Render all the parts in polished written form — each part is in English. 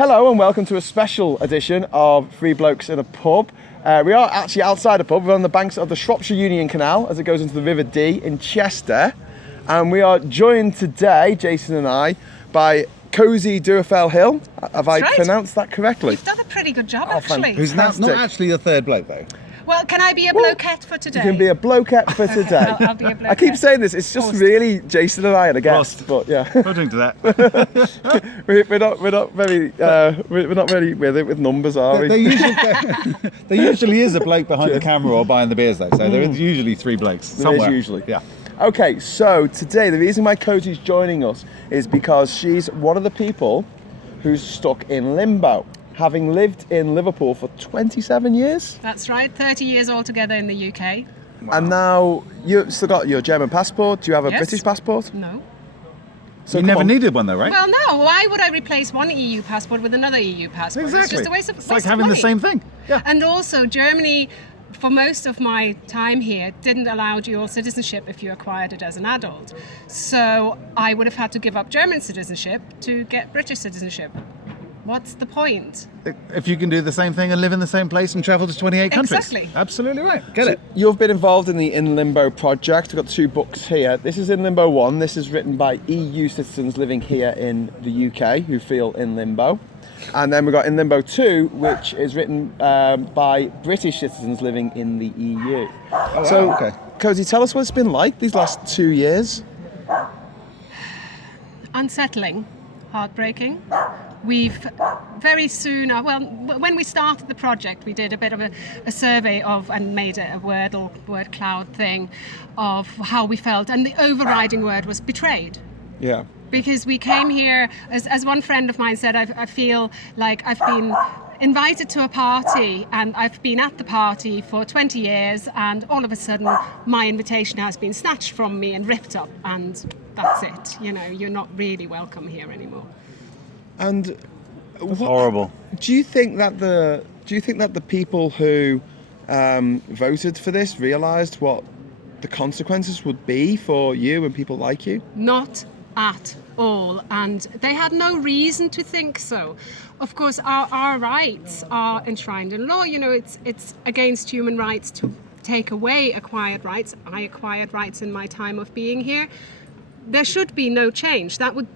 Hello and welcome to a special edition of Three Blokes in a Pub. We are actually outside a pub. We're on the banks of the Shropshire Union Canal as it goes into the River Dee in Chester. And we are joined today, Jason and I, by Cosi Doerfel Hill. Have I pronounced that correctly? You've done a pretty good job, actually. Who's not actually the third bloke, though. Well, can I be a bloquette for today? You can be a bloquette for today. I'll be a bloquette. I keep saying this, it's just really Jason and I at a guest, but yeah. I'll drink to that. we're not very with it with numbers, are we? There usually is a bloke behind the camera or buying the beers, though. So there is usually three blokes somewhere. There is usually. Yeah. Okay, so today the reason why Cosi's joining us is because she's one of the people who's stuck in limbo, having lived in Liverpool for 27 years. That's right, 30 years altogether in the UK. Wow. And now you've still got your German passport. Do you have a British passport? No. So you never needed one, though, right? Well, no. Why would I replace one EU passport with another EU passport? Exactly. It's just a waste of It's like having the same thing. Yeah. And also, Germany, for most of my time here, didn't allow dual citizenship if you acquired it as an adult. So I would have had to give up German citizenship to get British citizenship. What's the point? If you can do the same thing and live in the same place and travel to 28 countries. Exactly. Absolutely right. Get So it. you've been involved in the In Limbo project. We've got two books here. This is In Limbo 1. This is written by EU citizens living here in the UK who feel in limbo. And then we've got In Limbo 2, which is written by British citizens living in the EU. Oh, wow. So, Okay. Cosi, tell us what it's been like these last 2 years. Unsettling, heartbreaking. We've very soon, when we started the project, we did a bit of a survey of and made a word cloud thing of how we felt, and the overriding word was betrayed. Yeah. Because we came here, as one friend of mine said, I feel like I've been invited to a party and I've been at the party for 20 years and all of a sudden my invitation has been snatched from me and ripped up, and that's it. You know, you're not really welcome here anymore. And Horrible. Do you think that the people who voted for this realised what the consequences would be for you and people like you? Not at all, and they had no reason to think so. Of course, our rights are enshrined in law. You know, it's against human rights to take away acquired rights. I acquired rights in my time of being here. There should be no change. That would,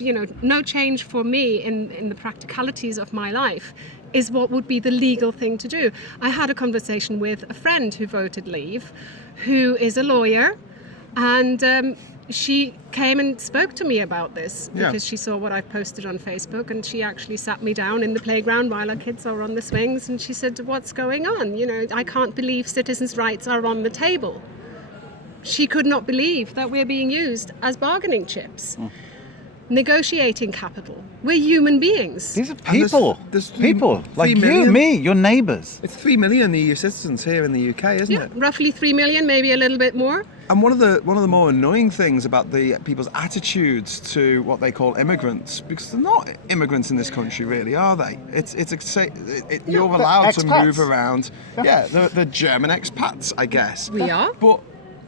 no change for me in the practicalities of my life is what would be the legal thing to do. I had a conversation with a friend who voted Leave, who is a lawyer, and she came and spoke to me about this because she saw what I posted on Facebook, and she actually sat me down in the playground while our kids are on the swings, and she said, "What's going on? I can't believe citizens' rights are on the table." She could not believe that we're being used as bargaining chips. Negotiating capital. We're human beings. These are people. There's people like you, million. me, your neighbours. It's 3 million EU citizens here in the UK, isn't it? Roughly 3 million, maybe a little bit more. And one of the more annoying things about the people's attitudes to what they call immigrants, because they're not immigrants in this country, really, are they? You're allowed to expats. move around. Yeah, the German expats, I guess. We are. But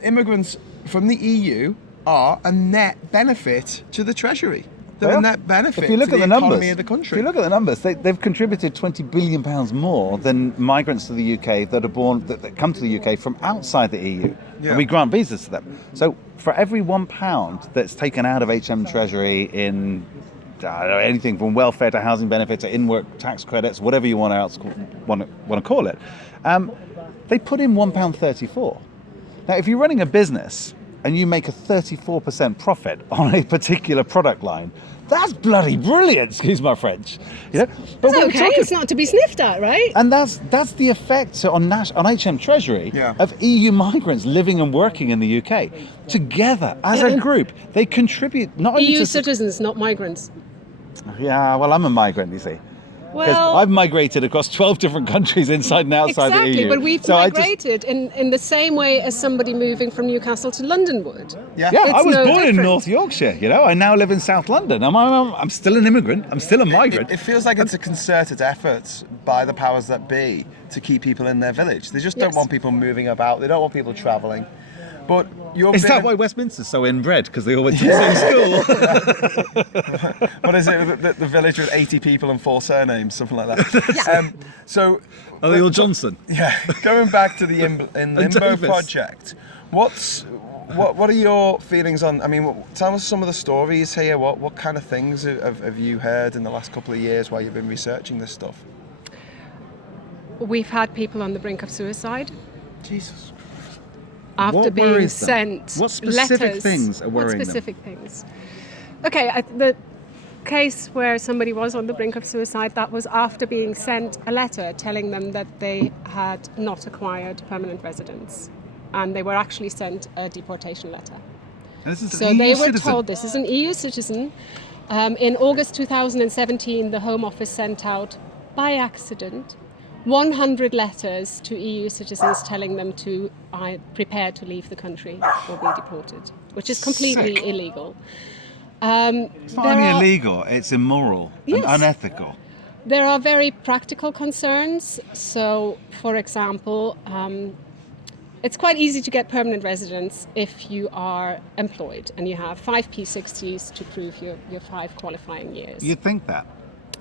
immigrants from the EU are a net benefit to the Treasury. They're a net benefit if you look to at the the economy numbers, of the country. If you look at the numbers, they've contributed £20 billion more than migrants to the UK that are born that come to the UK from outside the EU, and we grant visas to them. So for every £1 that's taken out of HM Treasury in anything from welfare to housing benefits to in-work tax credits, whatever you want to call it, they put in £1.34. Now, if you're running a business and you make a 34% profit on a particular product line, that's bloody brilliant, excuse my French. But it's okay, it's not to be sniffed at, right? And that's the effect on HM Treasury of EU migrants living and working in the UK. Together, as a group, they contribute not only EU to... citizens, not migrants. Yeah, well, I'm a migrant, you see. Because Well, I've migrated across 12 different countries inside and outside the EU. exactly, but we've migrated in the same way as somebody moving from Newcastle to London would. Yeah, It's I was no born in different. North Yorkshire, I now live in South London. I'm still an immigrant, I'm still a migrant. It feels like it's a concerted effort by the powers that be to keep people in their village. They just don't want people moving about, they don't want people travelling. But you're Is that why Westminster's so inbred? Because they all went to the same school? What is it? The village with 80 people and 4 surnames, something like that. So, Are they all Johnson? yeah, going back to the in Limbo Davis. project, what are your feelings on? I mean, tell us some of the stories here. What kind of things have you heard in the last couple of years while you've been researching this stuff? We've had people on the brink of suicide Jesus. after What being worries them? sent What specific letters. things are worrying them? What specific things? Okay, the case where somebody was on the brink of suicide, that was after being sent a letter telling them that they had not acquired permanent residence, and they were actually sent a deportation letter. And this is an So EU they were citizen. told, this is an EU citizen. In August 2017, the Home Office sent out, by accident, 100 letters to EU citizens telling them to prepare to leave the country or be deported, which is completely Sick. illegal. It's not only illegal, it's immoral Yes. and unethical. There are very practical concerns. So, for example, it's quite easy to get permanent residence if you are employed and you have 5 P60s to prove your 5 qualifying years. You'd think that.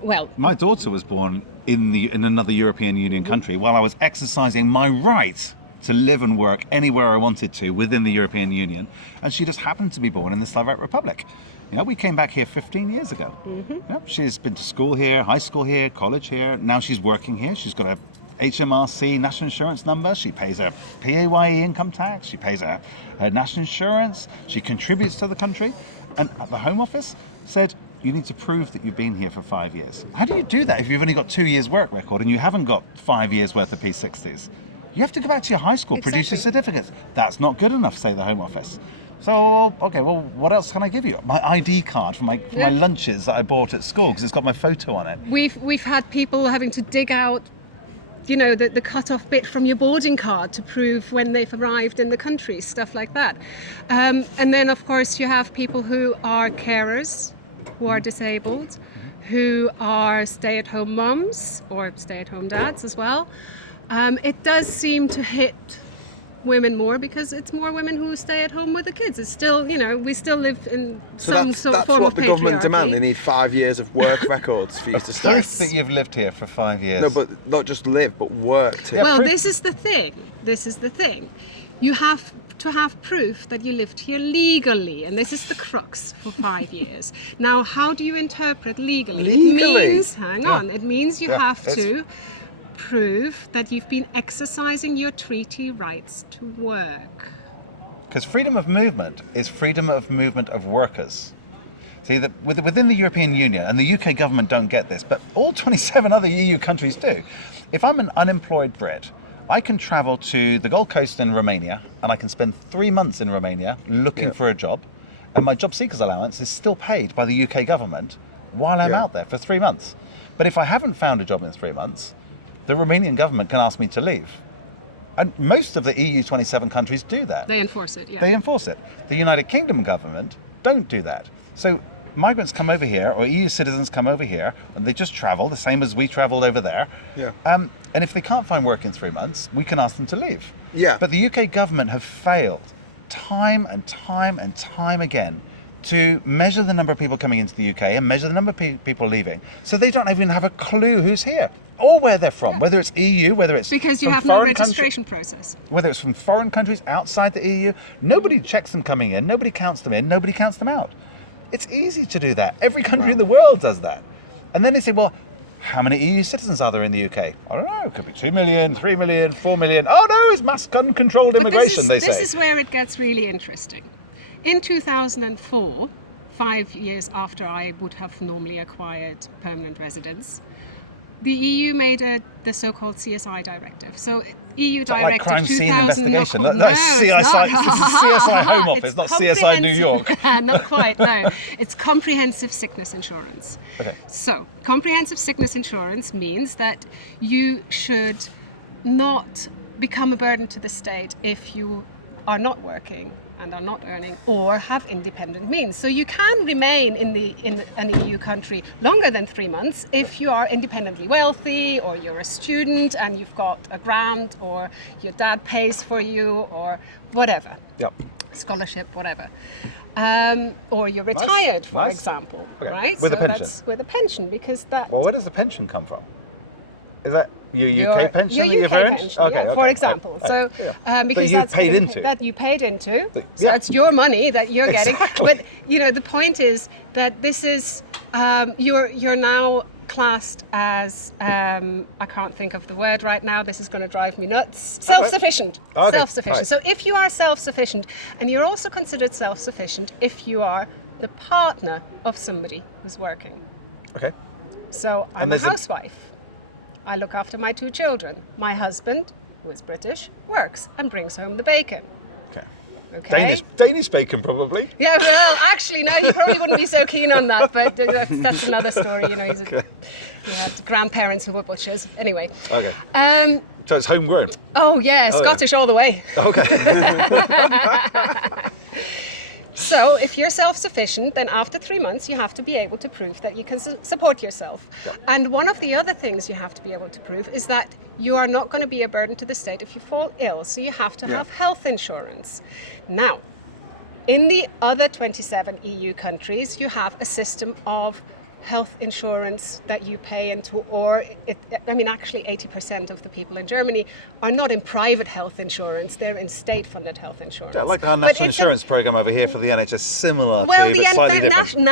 Well, My daughter was born in another European Union country while I was exercising my right to live and work anywhere I wanted to within the European Union, and she just happened to be born in the Slovak Republic. You know, we came back here 15 years ago. You know, she's been to school here, high school here, college here. Now she's working here. She's got a HMRC national insurance number. She pays her PAYE income tax. She pays her national insurance. She contributes to the country. And at the Home Office said, you need to prove that you've been here for 5 years. How do you do that if you've only got 2 years work record and you haven't got 5 years worth of P60s? You have to go back to your high school, produce your Exactly. certificates. That's not good enough, say the Home Office. So, okay, well, what else can I give you? My ID card for my lunches that I bought at school because it's got my photo on it. we've had people having to dig out, you know, the cut-off bit from your boarding card to prove when they've arrived in the country, stuff like that. And then, of course, you have people who are carers, who are disabled, who are stay-at-home mums or stay-at-home dads as well. It does seem to hit women more because it's more women who stay at home with the kids. It's still, you know, we still live in some sort of that's form what of the government patriarchy. demand. They need 5 years of work records for you to stay. Yes. That you've lived here for 5 years. No, but not just live, but worked here. Well, proof. this is the thing. You have to have proof that you lived here legally, and this is the crux for 5 years. Now, how do you interpret legally? Legally? It means, hang on, it means you have it's- to prove that you've been exercising your treaty rights to work. Because freedom of movement is freedom of movement of workers. See, that within the European Union, and the UK government don't get this, but all 27 other EU countries do. If I'm an unemployed Brit, I can travel to the Gold Coast in Romania, and I can spend 3 months in Romania looking for a job, and my job seekers allowance is still paid by the UK government while I'm Yeah. out there for 3 months. But if I haven't found a job in 3 months, the Romanian government can ask me to leave. And most of the EU 27 countries do that. They enforce it, yeah. They enforce it. The United Kingdom government don't do that. So migrants come over here, or EU citizens come over here, and they just travel, the same as we travelled over there. Yeah. And if they can't find work in 3 months, we can ask them to leave. Yeah. But the UK government have failed time and time and time again to measure the number of people coming into the UK and measure the number of people leaving. So they don't even have a clue who's here or where they're from, whether it's EU, whether it's Because you from have no foreign registration process. whether it's from foreign countries outside the EU, nobody checks them coming in, nobody counts them in, nobody counts them out. It's easy to do that. Every country in the world does that. And then they say, well, how many EU citizens are there in the UK? I don't know, it could be 2 million, 3 million, 4 million. Oh no, it's mass gun-controlled But immigration, they this say. is where it gets really interesting. In 2004, 5 years after I would have normally acquired permanent residence, the EU made the so-called CSI directive. So EU Is that like directive crime scene 2000 investigation? No, No, it's CSI, not. this is CSI Home Office, It's not CSI New York. Not quite, no. It's comprehensive sickness insurance. Okay. So, comprehensive sickness insurance means that you should not become a burden to the state if you are not working and are not earning or have independent means. So you can remain in an EU country longer than 3 months if you are independently wealthy, or you're a student and you've got a grant, or your dad pays for you, or whatever. Yep. Scholarship, whatever. Or you're retired, for example, Okay. right? With a So pension? that's with a pension, because that... Well, where does the pension come from? Is that your Your UK pension your that you've UK earned? pension, yeah, for example. So because you've that's paid gonna- into. that you paid into. So yeah. that's your money that you're getting. Exactly. But the point is that this is you're now classed as I can't think of the word right now. This is going to drive me nuts. Self-sufficient. Okay. Self-sufficient. Right. So if you are self-sufficient, and you're also considered self-sufficient if you are the partner of somebody who's working. Okay. So I'm And a there's a- housewife. I look after my 2 children. My husband, who is British, works and brings home the bacon. Okay. Okay? Danish bacon, probably. Yeah, well, actually, no, he probably wouldn't be so keen on that, but that's another story. He had grandparents who were butchers. Anyway. Okay. So it's homegrown. Oh, yeah, Scottish all the way. Okay. So if you're self-sufficient, then after 3 months, you have to be able to prove that you can support yourself. Yep. And one of the other things you have to be able to prove is that you are not going to be a burden to the state if you fall ill. So you have to have health insurance. Now, in the other 27 EU countries, you have a system of health insurance that you pay into, or actually 80% of the people in Germany are not in private health insurance, they're in state-funded health insurance. Yeah, like our But national it's insurance program over here for the NHS, similar well, to, but slightly different.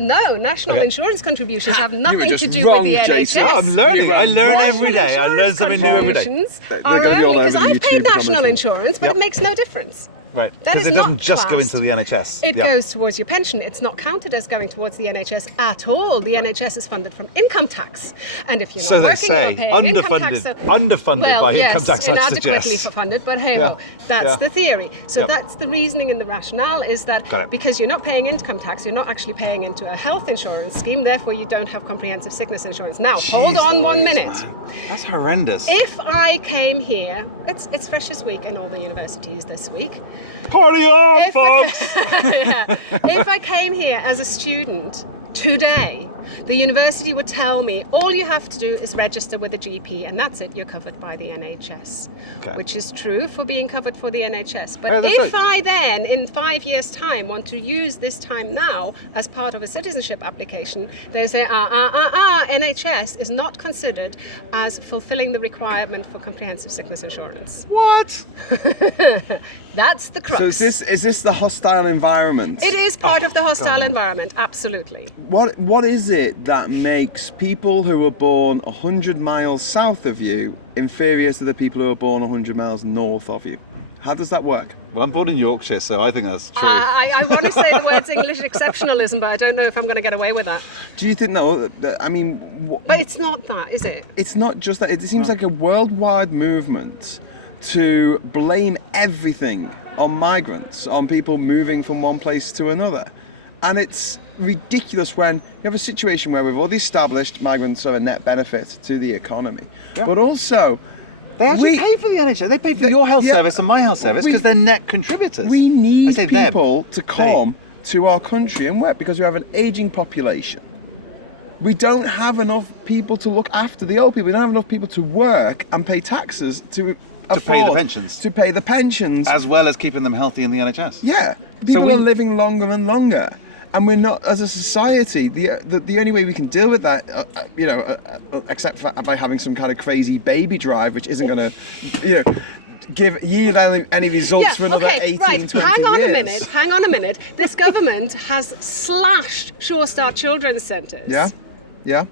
No, national Okay. insurance contributions have nothing just to do wrong, with the Jason. NHS. I'm learning. I learn every day. I learn something new every day. They're Are gonna be all only over because the I've paid YouTube national comments. insurance, but Yep. it makes no difference. Right. That Because is it doesn't not just go classed. into the NHS. It Yeah. goes towards your pension. It's not counted as going towards the NHS at all. The NHS is funded from income tax. And if you're not So they working, say, you're paying income tax. underfunded well, by yes, income tax, I inadequately suggest. funded, but hey Yeah. ho, that's Yeah. the theory. So Yep. that's the reasoning and the rationale is that Got it. because you're not paying income tax, you're not actually paying into a health insurance scheme, therefore you don't have comprehensive sickness insurance. Now, hold on 1 minute. That's horrendous. If I came here, it's Freshers Week in all the universities this week. Party on, If folks! yeah. If I came here as a student today, the university would tell me all you have to do is register with a GP, and that's it, you're covered by the NHS. Okay. Which is true for being covered for the NHS. But Yeah, that's if right. I then, in 5 years' time, want to use this time now as part of a citizenship application, they say, NHS is not considered as fulfilling the requirement for comprehensive sickness insurance. What? That's the crux. So is this the hostile environment? It is part of the hostile environment, absolutely. What is it that makes people who were born 100 miles south of you inferior to the people who are born 100 miles north of you? How does that work? Well, I'm born in Yorkshire, so I think that's true. I want to say the words English exceptionalism, but I don't know if I'm going to get away with that. Do you think, no, I mean, But it's not that, is it? it's not just that, it seems like a worldwide movement to blame everything on migrants, on people moving from one place to another. And it's ridiculous when you have a situation where we've already established migrants are a net benefit to the economy. Yeah. But also, They actually pay for the NHS. They pay for your health yeah, service and my health service we- because they're net contributors. we I need say them. people to come to our country and work because we have an aging population. We don't have enough people to look after the old people. We don't have enough people to work and pay taxes to afford, pay the pensions. To pay the pensions. As well as keeping them healthy in the NHS. Yeah, people we- are living longer and longer, and we're not, as a society, the only way we can deal with that, except for by having some kind of crazy baby drive, which isn't going to, yield any results for another 18, 20 Hang years. on a minute. This government has slashed Sure Start Children's Centres. Yeah.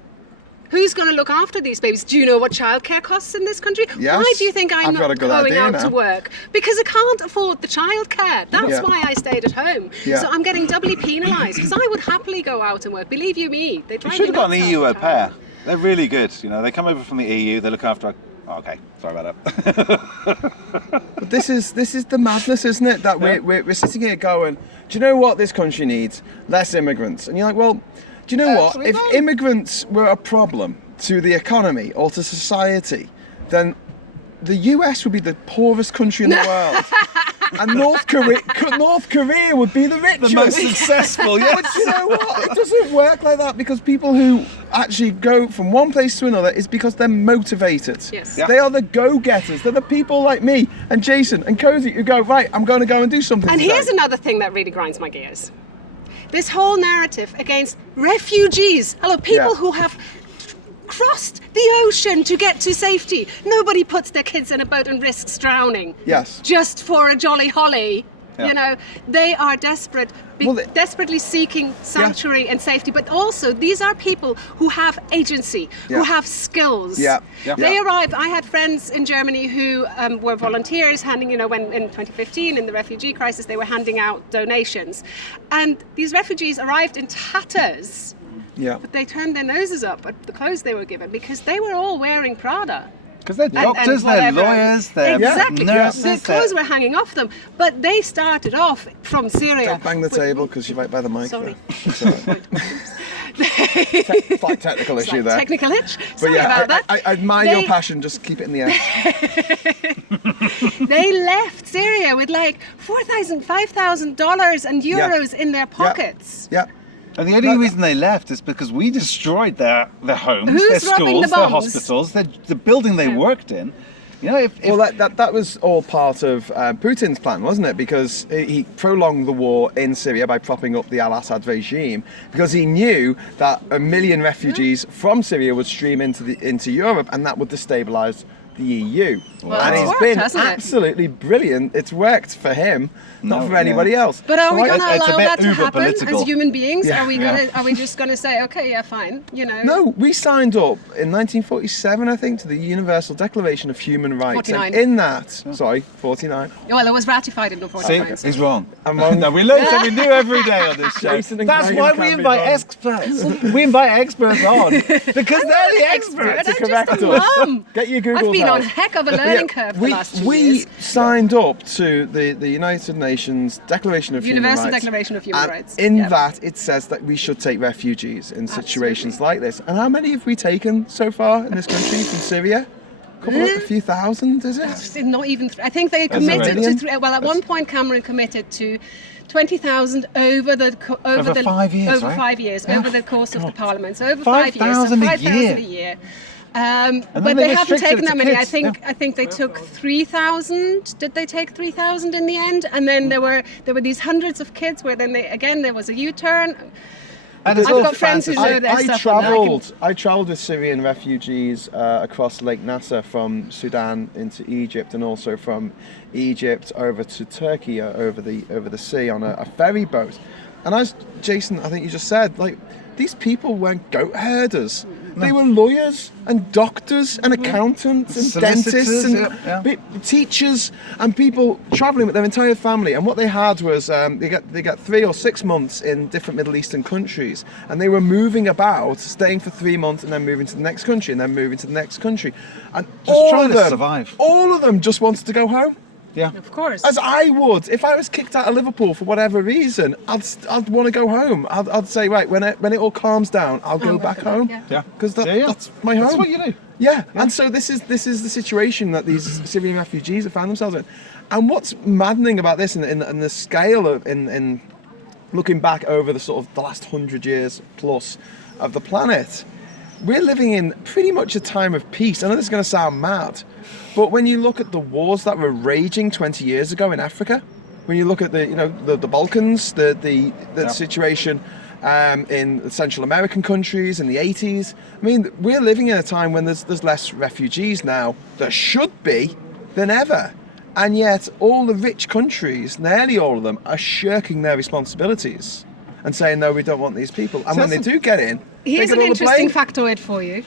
Who's going to look after these babies? Do you know what childcare costs in this country? Yes. Why do you think I'm I've got a not good going idea out now. to work? Because I can't afford the childcare. That's Yeah. why I stayed at home. Yeah. So I'm getting doubly penalised because I would happily go out and work. Believe you me, they You drive should me have got an nuts EU all au the pair. time. They're really good. They come over from the EU. They look after. Okay, sorry about that. But this is the madness, isn't it? That we're sitting here going, do you know what this country needs? Less immigrants. And you're like, well, do you know what? Actually, If no. immigrants were a problem to the economy or to society, then the US would be the poorest country in the world. And North Korea would be the richest. The most successful, yes. But you know what? It doesn't work like that, because people who actually go from one place to another is because they're motivated. Yes. Yeah. They are the go-getters. They're the people like me and Jason and Cosi who go, right, I'm going to go and do something And today. here's another thing that really grinds my gears. This whole narrative against refugees. Hello, people who have crossed the ocean to get to safety. Nobody puts their kids in a boat and risks drowning. Yes. Just for a jolly holly. Yeah. You know, they are desperate, desperately seeking sanctuary and safety. But also, these are people who have agency, who have skills. Yeah. They arrive. I had friends in Germany who were volunteers handing, when in 2015 in the refugee crisis, they were handing out donations. And these refugees arrived in tatters. Yeah. But they turned their noses up at the clothes they were given because they were all wearing Prada. Because they're doctors, they're whatever. lawyers, they're Exactly. nurses. The clothes were hanging off them. But they started off from Syria. Don't bang the table, because you're right by the mic. Sorry. There. It's like technical issue there. Technical hitch. But Sorry yeah, about that. I admire your passion. Just keep it in the air. They left Syria with like $4,000, $5,000 and euros in their pockets. Yeah. And the only reason they left is because we destroyed their homes, Who's their robbing schools, the their bombs? hospitals, the building they worked in. You know, if Well, that was all part of Putin's plan, wasn't it? Because he prolonged the war in Syria by propping up the al-Assad regime, because he knew that 1 million refugees from Syria would stream into Europe, and that would destabilise the EU. Well, and it's he's worked, been hasn't it? absolutely brilliant. It's worked for him, not for anybody else. But are we going to It's a allow bit that to happen uber-political. as human beings? Yeah. Are we just going to say, okay, yeah, fine, No, we signed up in 1947, I think, to the Universal Declaration of Human Rights. 49. And in that, 49. Well, it was ratified in 49. See, he's wrong. I'm wrong. No, we learn something new every day on this show. Jason and That's Graham why can we be invite wrong. experts. We invite experts on because they're the experts. I'm correct just a us. mum. Get your Googles I've been on out. a heck of a learning curve for the last 2 we years. signed up to the United Nations Declaration of Human Universal Rights. Declaration of Human And Rights. In Yeah. that, it says that we should take refugees in situations like this. And how many have we taken so far in this country from Syria? A few thousand, is it? Not even. I think they committed million? to. Well, at one point, Cameron committed to 20,000 over the 5 years, over right? 5 years Yeah. over the course of the Parliament. So over 5 years, 5,000 so a 5,000 year. a year. then But they they haven't restricted taken it that to many. kids, I think they took 3,000. Did they take 3,000 in the end? And then there were these hundreds of kids where then there was a U-turn. And it's I've all got friends who fantasy. know their stuff. and I travelled with Syrian refugees across Lake Nasser from Sudan into Egypt, and also from Egypt over to Turkey over the sea on a ferry boat. And as Jason, I think you just said, like, these people weren't goat herders. They were lawyers and doctors and accountants and Solicitors, dentists and teachers and people travelling with their entire family. And what they had was they got 3 or 6 months in different Middle Eastern countries, and they were moving about, staying for 3 months and then moving to the next country and then moving to the next country. And Just trying to survive. all of them just wanted to go home. Yeah. Of course. As I would, if I was kicked out of Liverpool for whatever reason, I'd want to go home. I'd say, right, when it all calms down, I'll go back home. Yeah. Because that's my home. That's what you do. Yeah. And so this is the situation that these Syrian refugees have found themselves in. And what's maddening about this, and the scale of in looking back over the sort of the last 100 years plus of the planet, we're living in pretty much a time of peace. I know this is going to sound mad, but when you look at the wars that were raging 20 years ago in Africa, when you look at the Balkans, the situation in the Central American countries in the 80s, I mean, we're living in a time when there's less refugees now. There should be than ever. And yet all the rich countries, nearly all of them, are shirking their responsibilities and saying, no, we don't want these people. And when they do get in, Here's they an get all the interesting blame. factoid for you.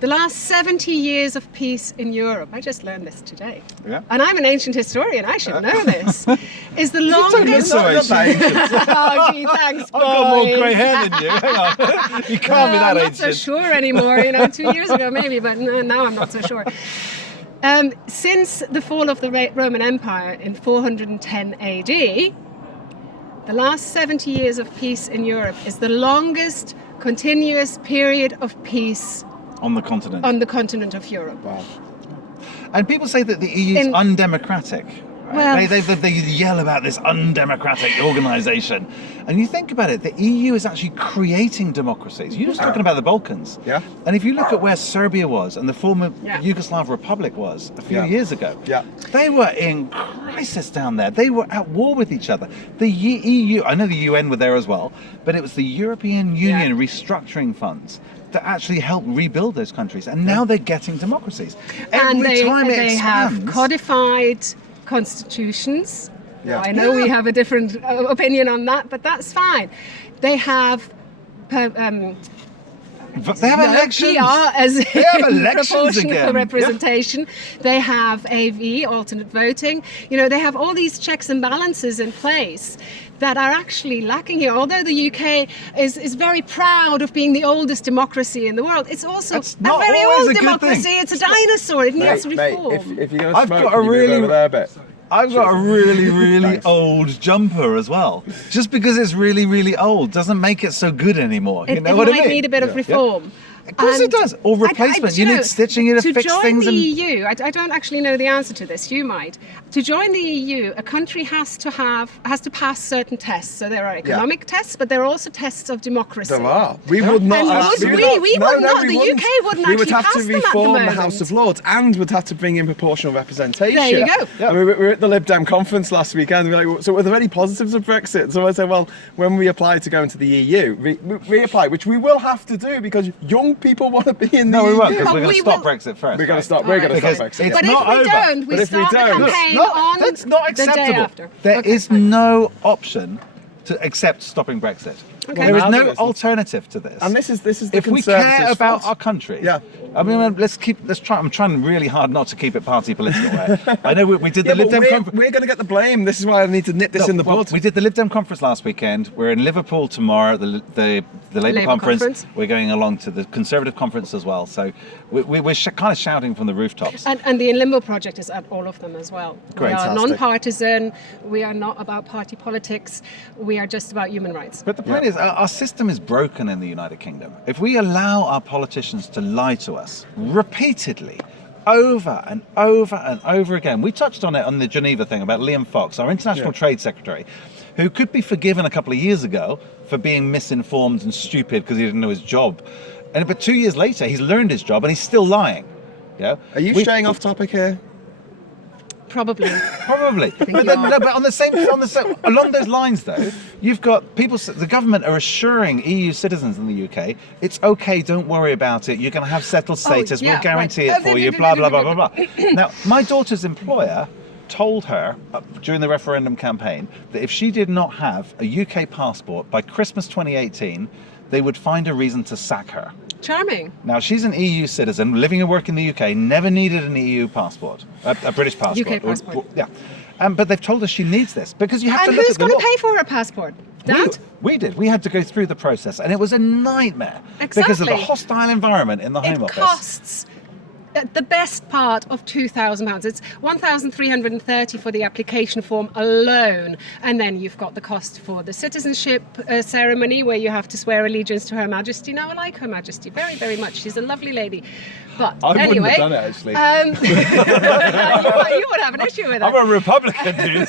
The last 70 years of peace in Europe, I just learned this today, Yeah. and I'm an ancient historian, I should know this, is the Don't look longest... so ancient. Oh, gee, thanks, I've got more boys. grey hair than you. Hang on. You can't be that I'm not ancient. so sure anymore, 2 years ago maybe, but now I'm not so sure. Since the fall of the Roman Empire in 410 AD, the last 70 years of peace in Europe is the longest continuous period of peace On the continent. on the continent of Europe. Wow. And people say that the EU is undemocratic. Well- They yell about this undemocratic organisation. And you think about it, the EU is actually creating democracies. You're just talking about the Balkans. Yeah. And if you look at where Serbia was and the former Yeah. Yugoslav Republic was a few Yeah. years ago, Yeah. they were in crisis down there. They were at war with each other. The EU, I know the UN were there as well, but it was the European Union restructuring funds that actually helped rebuild those countries. And now they're getting democracies. And Every time it they have expands, codified constitutions. Yeah. Now, I know we have a different opinion on that, but that's fine. They have but they have elections. PR as They have in elections proportional again. representation. They have AV, alternate voting. You know, they have all these checks and balances in place that are actually lacking here. Although the UK is very proud of being the oldest democracy in the world, it's also That's a not very always old a good democracy. thing. It's a dinosaur. It needs Mate, reform. if you're going I've to smoke, got a can you move really- over there a bit? I've got a really, really Thanks. old jumper as well. Just because it's really, really old doesn't make it so good anymore. You It, know it what I might mean? need a bit of Yeah. reform. Of course it does. Or replacement. You need stitching, you need to fix join things the and- EU, I don't actually know the answer to this. You might. To join the EU, a country has to pass certain tests. So there are economic tests, but there are also tests of democracy. There are. We would not. And actually- would we? We would not. The wouldn't. UK wouldn't We would actually have to pass them at the reform the moment. House of Lords and would have to bring in proportional representation. There you go. Yeah. We were at the Lib Dem conference last weekend. We were like, so were there any positives of Brexit? So I said, well, when we apply to go into the EU, reapply, which we will have to do because young people want to be in the No, we EU. won't, because But we're going we to stop will- Brexit first. We're going to right? stop. We're going to Because stop Brexit. it's But not if we over. don't, we But if we start the don't- campaign No, on that's not the day acceptable. after. There Okay, is fine. no option to accept stopping Brexit. Okay. There is Well, now no there isn't. alternative to this. And this is the if we care Conservatives' about fault. our country, Yeah. I mean, let's try. I'm trying really hard not to keep it party political. Right? I know we did the Yeah, Lib but Dem conference. we're going to get the blame. This is why I need to nip this in the Well, bud. we did the Lib Dem conference last weekend. We're in Liverpool tomorrow, the Labour conference. We're going along to the Conservative conference as well. So we're kind of shouting from the rooftops. And the In Limbo project is at all of them as well. Great. We are Fantastic. non-partisan. We are not about party politics. We are just about human rights. But the point is, our system is broken in the United Kingdom. If we allow our politicians to lie to us repeatedly, over and over and over again, we touched on it on the Geneva thing about Liam Fox, our international trade secretary, who could be forgiven a couple of years ago for being misinformed and stupid because he didn't know his job. But 2 years later, he's learned his job and he's still lying. Yeah. Are you straying off topic here? Probably. Probably, but, you then, are. no, but on the same along those lines though, you've got people. The government are assuring EU citizens in the UK, it's okay, don't worry about it. You're going to have settled status. yeah, We'll guarantee right. it for you. Blah blah blah blah blah. Now, my daughter's employer told her during the referendum campaign that if she did not have a UK passport by Christmas 2018, they would find a reason to sack her. Charming. Now, she's an EU citizen, living and working in the UK, never needed an EU passport, a British passport. UK passport. Yeah. But they've told us she needs this because you have And to look who's at the going law. to pay for her passport? Dad? We did. We had to go through the process, and it was a nightmare because of the Exactly. hostile environment in the Home It Office. costs the best part of £2,000. It's £1,330 for the application form alone, and then you've got the cost for the citizenship ceremony where you have to swear allegiance to Her Majesty. Now, I like Her Majesty very, very much. She's a lovely lady. But I wouldn't anyway, have done it, actually. you would have an issue with I'm that. a Republican, dude.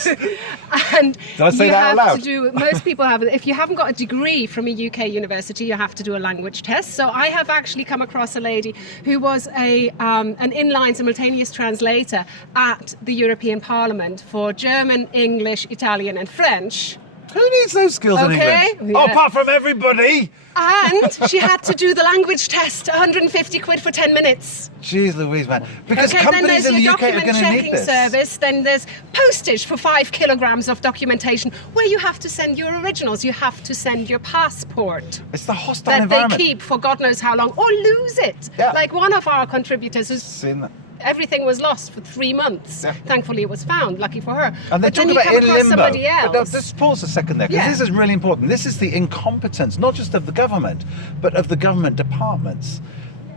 And Did I say you that out have loud? to do. Most people have. If you haven't got a degree from a UK university, you have to do a language test. So I have actually come across a lady who was an inline simultaneous translator at the European Parliament for German, English, Italian, and French. Who needs those skills in Okay, England? yeah. Oh, apart from everybody. And she had to do the language test, 150 quid for 10 minutes. Jeez Louise, man. Because Okay, then companies there's in the your UK are document going to need checking this. service. Then there's postage for 5 kilograms of documentation where you have to send your originals. You have to send your passport It's the hostile that they environment. keep for God knows how long or lose it. Yeah. Like one of our contributors who's Seen that. everything was lost for 3 months. Yeah. Thankfully it was found, lucky for her. And they but talk then you about come in across limbo. somebody But no, else. just pause a second there, because Yeah. this is really important. This is the incompetence, not just of the government, but of the government departments.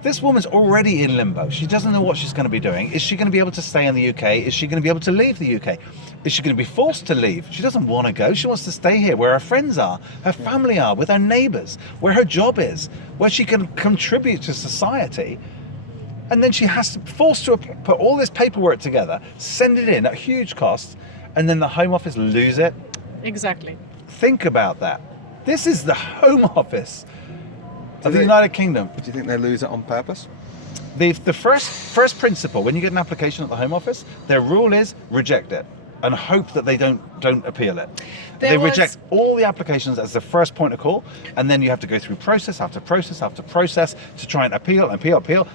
This woman's already in limbo. She doesn't know what she's going to be doing. Is she going to be able to stay in the UK? Is she going to be able to leave the UK? Is she going to be forced to leave? She doesn't want to go. She wants to stay here where her friends are, her family are, with her neighbours, where her job is, where she can contribute to society. and then she has to forced to put all this paperwork together, send it in at huge cost, and then the Home Office lose it. Exactly. Think about that. This is the Home Office of the United Kingdom. Do you think they lose it on purpose? The first principle when you get an application at the Home Office, their rule is reject it and hope that they don't appeal it. They reject all the applications as the first point of call, and then you have to go through process after process after process to try and appeal.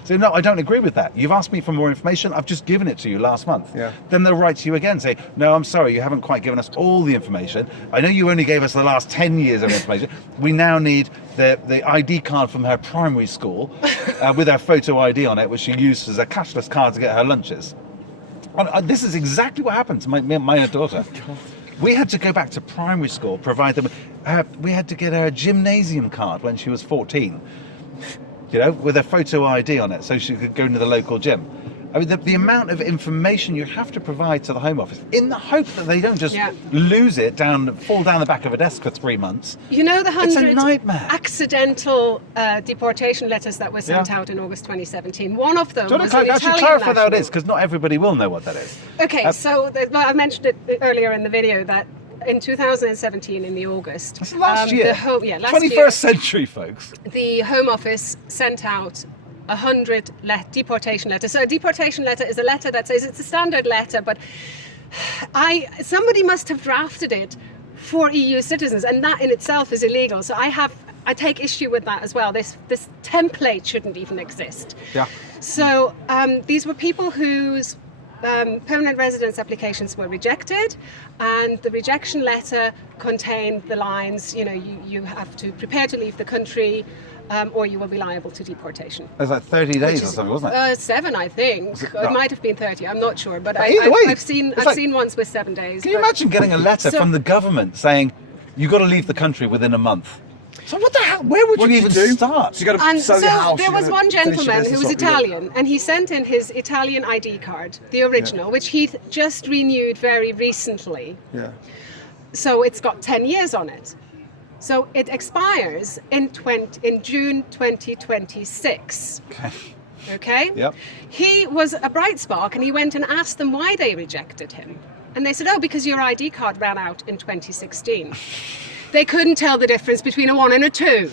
So no, I don't agree with that. You've asked me for more information. I've just given it to you last month. Yeah. Then they'll write to you again, say, no, I'm sorry, you haven't quite given us all the information. I know you only gave us the last 10 years of information. We now need the ID card from her primary school with her photo ID on it, which she used as a cashless card to get her lunches. And this is exactly what happened to my daughter. We had to go back to primary school, provide them. We had to get her a gymnasium card when she was 14, with a photo ID on it, so she could go into the local gym. I mean, the amount of information you have to provide to the Home Office in the hope that they don't just lose it fall down the back of a desk for 3 months. You know the 100 nightmare. accidental deportation letters that were sent out in August 2017. One of them was an actually Italian clarify what that national. is, because not everybody will know what that is. Okay, I mentioned it earlier in the video that in 2017 in the August. That's last year. Last 21st year, century, folks. the Home Office sent out 100 deportation letters. So a deportation letter is a letter that says it's a standard letter, but somebody must have drafted it for EU citizens, and that in itself is illegal. So I take issue with that as well. This template shouldn't even exist. Yeah. So these were people whose permanent residence applications were rejected, and the rejection letter contained the lines, you have to prepare to leave the country, or you will be liable to deportation. It was like 30 days or something, wasn't it? 7, I think. It might have been 30. I'm not sure, but Either way, I've seen ones with 7 days. Can you imagine getting a letter from the government saying you've got to leave the country within a month? So what the hell? Where would you even start? So you got to sell your house. There was one gentleman who was Italian, and he sent in his Italian ID card, the original, which he just renewed very recently. Yeah. So it's got 10 years on it. So it expires in June 2026. Okay? Yep. He was a bright spark, and he went and asked them why they rejected him. And they said, because your ID card ran out in 2016. They couldn't tell the difference between a 1 and a 2.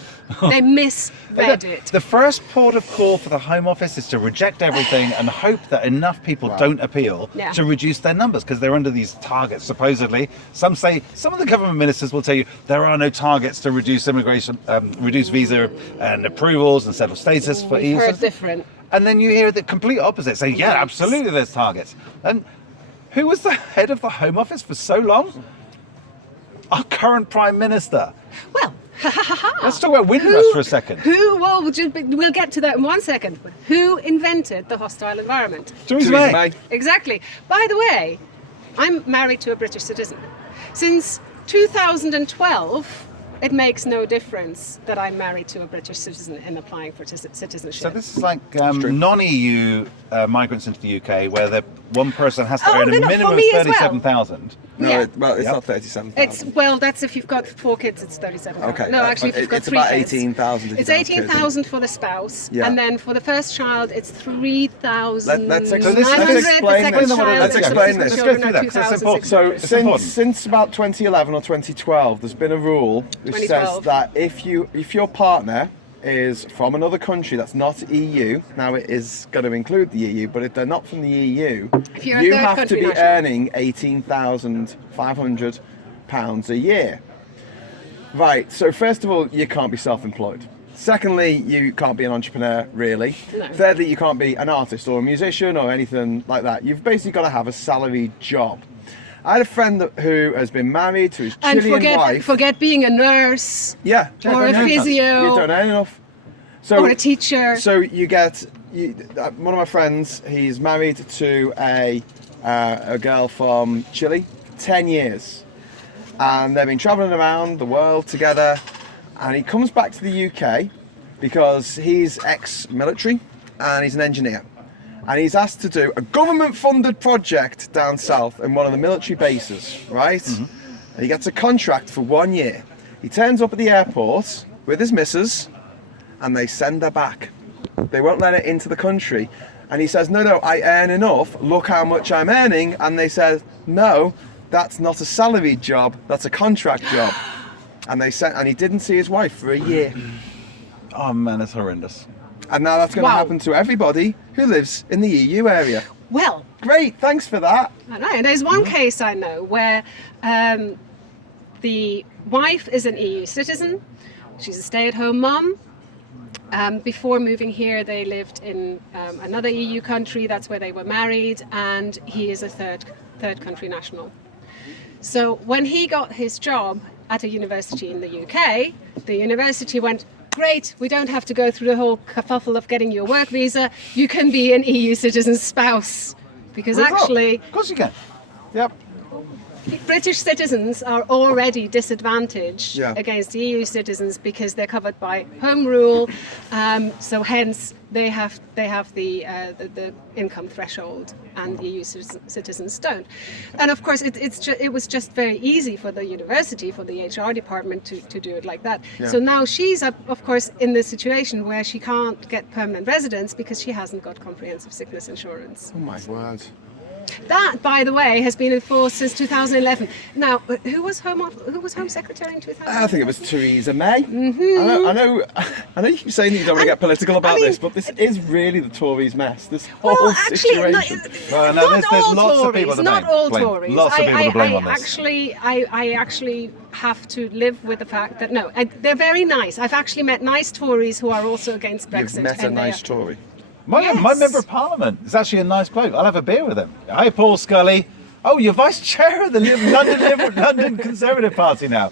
They misread it. The first port of call for the Home Office is to reject everything and hope that enough people don't appeal to reduce their numbers, because they're under these targets, supposedly. Some of the government ministers will tell you there are no targets to reduce immigration, reduce visa and approvals and settle status for EU. We've heard different. And then you hear the complete opposite, saying, yeah, absolutely there's targets. And who was the head of the Home Office for so long? Our current Prime Minister. Well, let's talk about Windrush for a second. We'll get to that in 1 second. But who invented the hostile environment? Theresa May. Exactly. By the way, I'm married to a British citizen. Since 2012, it makes no difference that I'm married to a British citizen in applying for citizenship. So this is like non-EU migrants into the UK, where one person has to earn a minimum of 37,000. No, it's not 37,000. That's if you've got 4 kids, it's 37,000. Okay. No, actually, if you've got it's 3 about kids. 18,000. It's 18,000 for the spouse, and then for the first child, it's 3,000. Let's explain this. So since about 2011 or 2012, there's been a rule which says that if your partner is from another country that's not EU, now it is going to include the EU, but if they're not from the EU, you have to be earning £18,500 a year. Right, so first of all, you can't be self-employed. Secondly, you can't be an entrepreneur, really. No. Thirdly, you can't be an artist or a musician or anything like that. You've basically got to have a salaried job. I had a friend who has been married to his Chilean wife. Forget being a nurse. Yeah. Or a physio. You don't earn enough. Or a teacher. So one of my friends, he's married to a girl from Chile, 10 years. And they've been travelling around the world together. And he comes back to the UK because he's ex-military and he's an engineer. And he's asked to do a government-funded project down south in one of the military bases, right? Mm-hmm. And he gets a contract for 1 year. He turns up at the airport with his missus, and they send her back. They won't let it into the country. And he says, no, I earn enough. Look how much I'm earning. And they said, no, that's not a salaried job. That's a contract job. And he didn't see his wife for a year. Oh man, it's horrendous. And now that's going to happen to everybody who lives in the EU area. Well, great, thanks for that. I know. There's one case I know where the wife is an EU citizen. She's a stay-at-home mum. Before moving here, they lived in another EU country. That's where they were married, and he is a third country national. So when he got his job at a university in the UK, the university went, great, we don't have to go through the whole kerfuffle of getting your work visa. You can be an EU citizen's spouse. Because actually, of course you can. Yep. British citizens are already disadvantaged Yeah. against EU citizens because they're covered by home rule. So hence they have the income threshold, and EU citizens don't. And of course, it was just very easy for the university, for the HR department to do it like that. Yeah. So now she's of course in the situation where she can't get permanent residence because she hasn't got comprehensive sickness insurance. Oh my word. That, by the way, has been in force since 2011. Now, who was Home Secretary in 2011? I think it was Theresa May. Mm-hmm. I know you keep saying that you don't want to get political about this, but this is really the Tories' mess. This whole situation. Well, no, there's lots of people to not blame. all Tories. Lots of people to blame on this. I actually have to live with the fact that they're very nice. I've actually met nice Tories who are also against Brexit. You've met a nice Tory. My Yes. member of parliament is actually a nice bloke. I'll have a beer with him. Hi, Paul Scully. Oh, you're vice chair of the London Conservative Party now.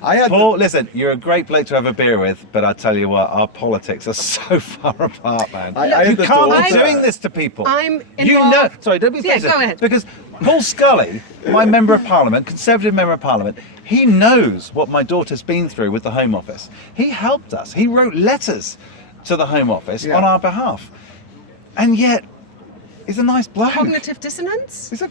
Paul, listen, you're a great bloke to have a beer with, but I tell you what, our politics are so far apart, man. You can't be doing this to people. I'm You know, involved. sorry, don't be Yeah, offensive. go ahead. Because Paul Scully, my member of parliament, Conservative member of parliament, he knows what my daughter's been through with the Home Office. He helped us. He wrote letters to the Home Office on our behalf. And yet, he's a nice bloke. Cognitive dissonance? He's a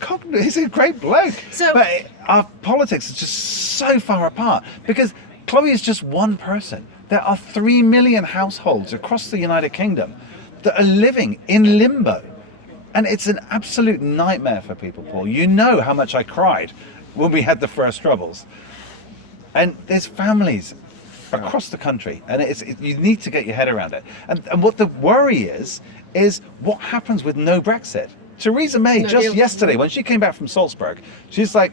great bloke. So- but our politics is just so far apart because Chloe is just one person. There are 3 million households across the United Kingdom that are living in limbo. And it's an absolute nightmare for people, Paul. You know how much I cried when we had the first troubles. And there's families across the country, and you need to get your head around it. And what the worry is what happens with no Brexit. Theresa May, yesterday, when she came back from Salzburg, she's like,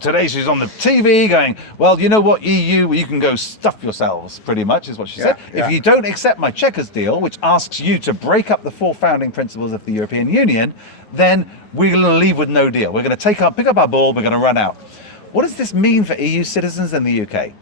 today she's on the TV going, well, you know what, EU, you can go stuff yourselves, pretty much, is what she said. Yeah. If you don't accept my Chequers deal, which asks you to break up the 4 founding principles of the European Union, then we're going to leave with no deal. We're going to pick up our ball, we're going to run out. What does this mean for EU citizens in the UK?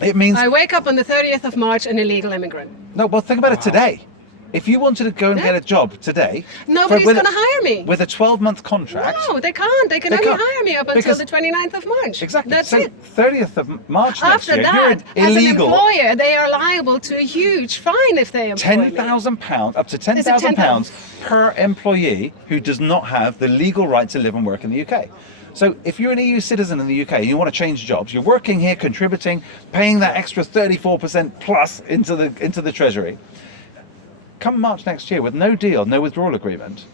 It means... I wake up on the 30th of March an illegal immigrant. No, well, think about it today. If you wanted to go and get a job today... Nobody's going to hire me. With a 12-month contract... No, they can't. They can only hire me up until the 29th of March. Exactly. That's so it. 30th of March next After year, that, you're as an illegal. employer, they are liable to a huge fine if they employ me. £10,000, up to Is it £10,000 per employee who does not have the legal right to live and work in the UK. So if you're an EU citizen in the UK and you want to change jobs, you're working here, contributing, paying that extra 34% plus into the Treasury. Come March next year, with no deal, no withdrawal agreement,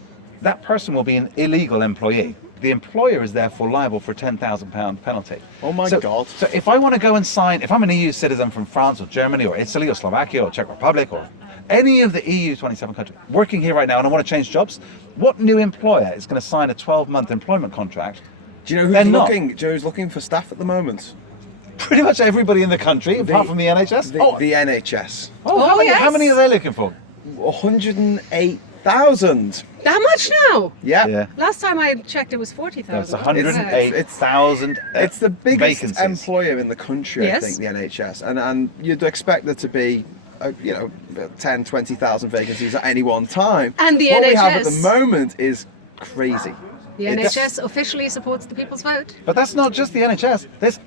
that person will be an illegal employee. The employer is therefore liable for a £10,000 penalty. Oh my God. So if I want to go and sign, if I'm an EU citizen from France or Germany or Italy or Slovakia or Czech Republic or any of the EU 27 countries, working here right now and I want to change jobs, what new employer is going to sign a 12-month employment contract? Do you know who's looking? Do you know who's looking for staff at the moment? Pretty much everybody in the country, apart from the NHS. The NHS. How many are they looking for? 108,000. That much now? Yeah. Last time I checked, it was 40,000. That's 108,000 It's the biggest vacancies. employer in the country, Yes. I think, the NHS. And you'd expect there to be, 10, 20,000 vacancies at any one time. And the what NHS we have at the moment is crazy. The NHS officially supports the people's vote. But that's not just the NHS. There's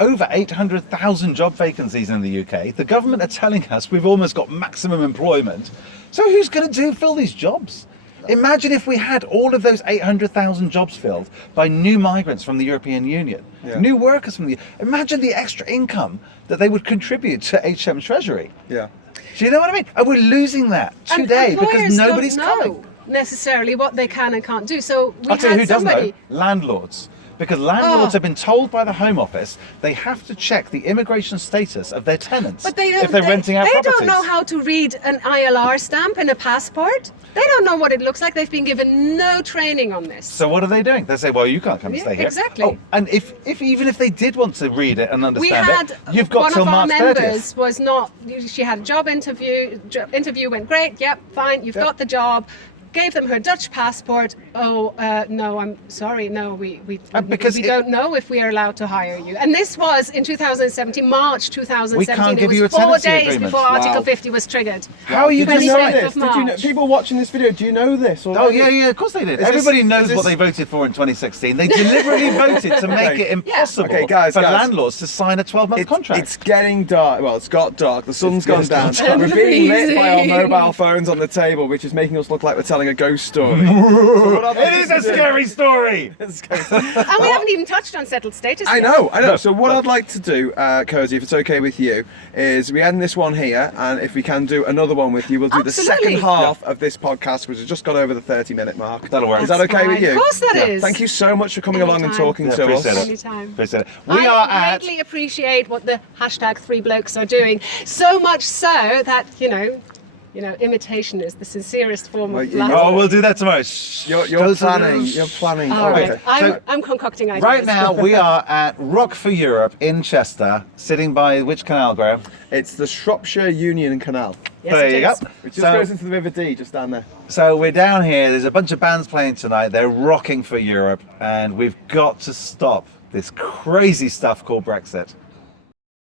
over 800,000 job vacancies in the UK. The government are telling us we've almost got maximum employment. So who's going to fill these jobs? Imagine if we had all of those 800,000 jobs filled by new migrants from the European Union, new workers from imagine the extra income that they would contribute to HM Treasury. Yeah. Do you know what I mean? And we're losing that And today because employers nobody's don't know coming. necessarily what they can and can't do. So we I'll tell you who had does somebody. know. Landlords. Because landlords Oh. have been told by the Home Office they have to check the immigration status of their tenants But if they're renting out they properties. don't know how to read an ILR stamp in a passport. They don't know what it looks like. They've been given no training on this. So what are they doing? They say, well, you can't come and Yeah, stay here. exactly. Oh, and if even if they did want to read it and We understand had it, you've got one till of our March members 30th. was not. She had a job interview. Interview went great. Yep, fine. You've got the job. Gave them her Dutch passport. Oh no, I'm sorry. No, we because it- don't know if we are allowed to hire you. And this was in 2017, March 2017. We can't give it was you a 4 tenancy days agreement. before Article Wow. 50 was triggered. How are you Did going you to know say March. this? Did you know, people watching this video, do you know this? Oh already? yeah, of course they did. Is Everybody this- knows is what this- they voted for in 2016. They deliberately voted to make Okay. it impossible Okay, guys, for guys. landlords to sign a 12-month contract. It's getting dark. Well, it's got dark. The sun's gone It's down. gone We're being lit by our Freezing. mobile phones on the table, which is making us look like we're telling a ghost story. So what I'd like It is to a do- scary story. It's scary. And we haven't even touched on settled status. I yet. know. So what I'd like to do, Cosi, if it's okay with you, is we end this one here, and if we can do another one with you, we'll do the Absolutely. second half of this podcast, which has just got over the 30-minute mark. That'll work. Is that That's okay with fine. you? Of course that is. Thank you so much for coming along and Anytime. talking Yeah, to us. appreciate it. Anytime. Appreciate it. We I are at. greatly appreciate what the hashtag 3blokes are doing. So much so that imitation is the sincerest form Well, of you- flattery. Oh, we'll do that tomorrow. Shh. You're Don't- planning. You're planning. All right. Okay. I'm concocting ideas. Right now, we are at Rock for Europe in Chester, sitting by which canal, Graham? It's the Shropshire Union Canal. Yes, there it you is. go. Which just goes into the River Dee, just down there. So we're down here. There's a bunch of bands playing tonight. They're rocking for Europe, and we've got to stop this crazy stuff called Brexit.